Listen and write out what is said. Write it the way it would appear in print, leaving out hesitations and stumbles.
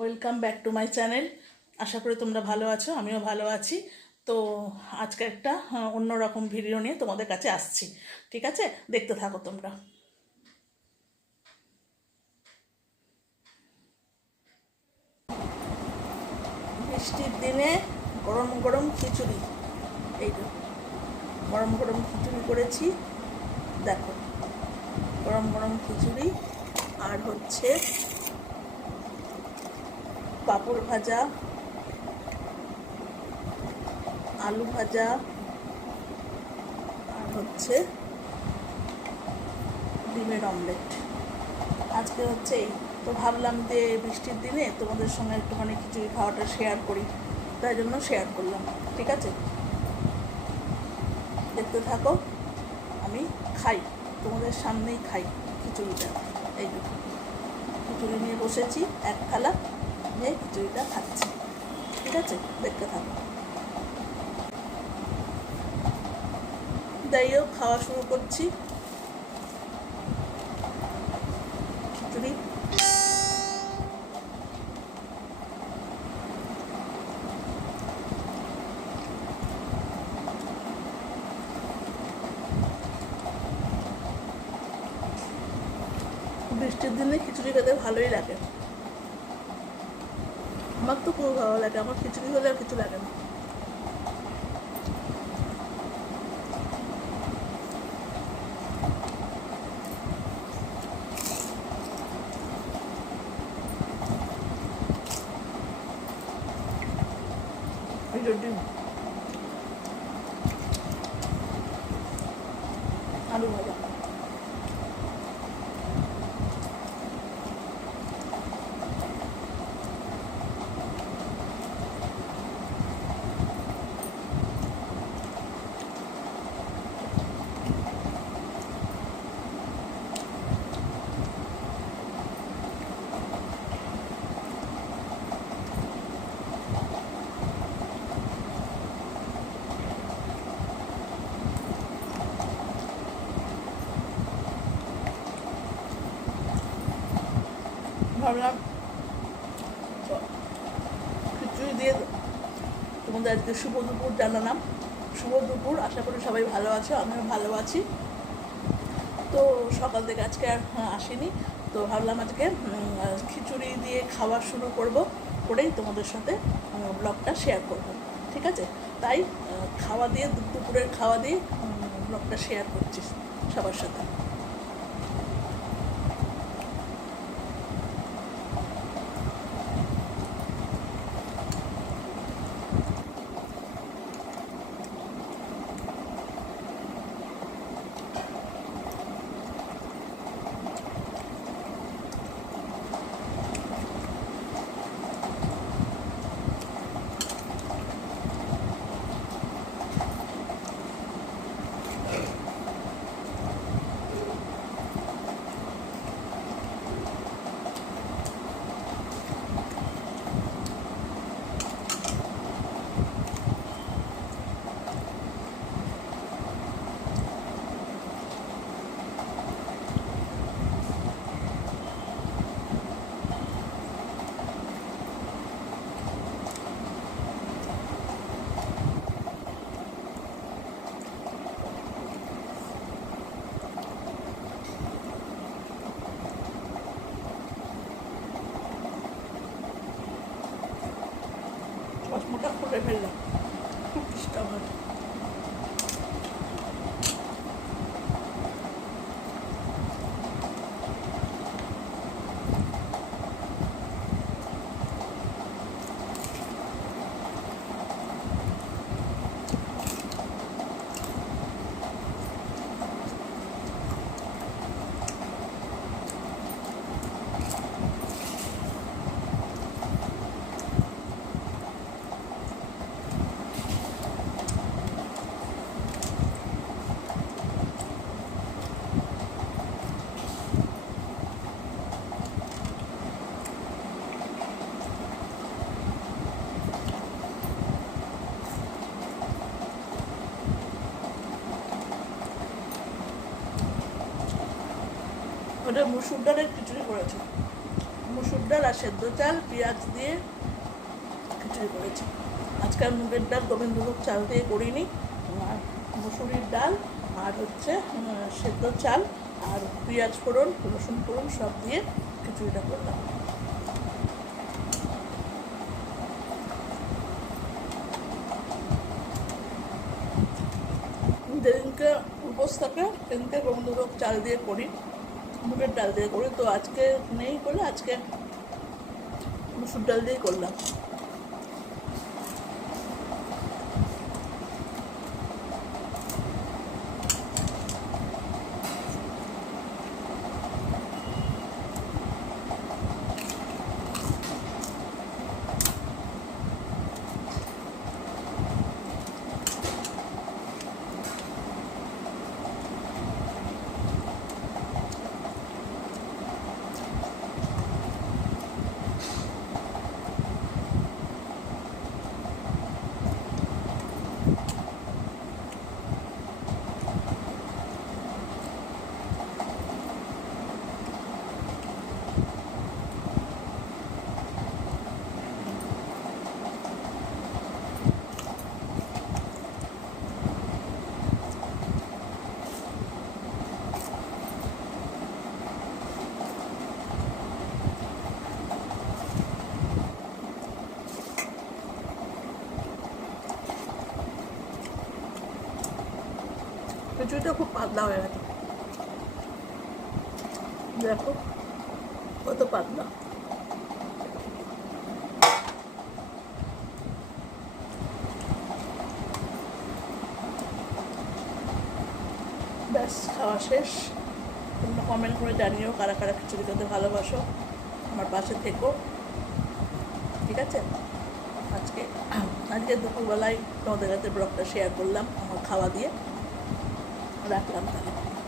Welcome back to my channel. আশা করি তোমরা ভালো আছো, আমিও ভালো আছি। তো আজকে একটা অন্যরকম ভিডিও নিয়ে তোমাদের কাছে আসছি। ঠিক আছে, দেখতে থাকো তোমরা। বৃষ্টির দিনে গরম গরম খিচুড়ি, এই তো গরম গরম খিচুড়ি করেছি। দেখো, গরম গরম খিচুড়ি আর হচ্ছে পাঁপড় ভাজা, আলু ভাজা, আর হচ্ছে ডিমের অমলেট। আজকে হচ্ছে এই তো ভাবলাম যে বৃষ্টির দিনে তোমাদের সঙ্গে একটুখানি খিচুড়ি খাওয়াটা শেয়ার করি, তাই জন্য শেয়ার করলাম। ঠিক আছে, দেখতে থাকো। আমি খাই, তোমাদের সামনেই খাই খিচুড়িটা। এই খিচুড়ি নিয়ে বসেছি, এক থালা নিয়ে খিচুড়িটা খাচ্ছি। ঠিক আছে, দেখতে থাকো। যাই হোক, খাওয়া শুরু করছি খিচুড়ি। বৃষ্টির দিনে খিচুড়ি খেতে ভালোই লাগে, আমার তো খুব ভালো লাগে। আমার খিচুড়ি হলে আর কিছু লাগে না। এই যে ডিম, আলু ভাজা। ভাবলাম খিচুড়ি দিয়ে তোমাদের আজকে শুভ দুপুর জানালাম। শুভ দুপুর, আশা করি সবাই ভালো আছো, আমিও ভালো আছি। তো সকাল থেকে আজকে আর আসিনি, তো ভাবলাম আজকে খিচুড়ি দিয়ে খাওয়া শুরু করেই তোমাদের সাথে ব্লগটা শেয়ার করব। ঠিক আছে, তাই খাওয়া দিয়ে দুপুরের খাওয়া দিয়ে ব্লগটা শেয়ার করছি সবার সাথে। চশমাটা খুলে ফেললাম, খুব ডিস্টার্ব হয়। ওটা মুসুর ডালের খিচুড়ি করেছে। মুসুর ডাল আর সেদ্ধ চাল পেঁয়াজ দিয়ে খিচুড়ি করেছি। আজকে আর মুগের ডাল গোবিন্দভোগ চাল দিয়ে করিনি, আর মুসুরির ডাল আর হচ্ছে সেদ্ধ চাল আর পেঁয়াজ ফোড়ন রসুন ফোড়ন সব দিয়ে খিচুড়িটা করলাম। যেদিনকে উপোস থাকে সেদিনকে গোবিন্দভোগ চাল দিয়ে করি, মুগের ডাল দিয়ে করি। তো আজকে নেই বলে আজকে মুসুর ডাল দিয়েই করলাম। খিচুড়িটা খুব পাতলা হয়ে গেছে, দেখো কত পাতলা। ব্যাস খাওয়া শেষ। তোমরা কমেন্ট করে জানিও কারা কারা খিচুড়ি খেতে ভালোবাসো, আমার পাশে থেকো, ঠিক আছে? আজকে দুপুরবেলায় তোমাদের কাছে ব্লগটা শেয়ার করলাম আমার খাওয়া দিয়ে। রাখলাম তাহলে।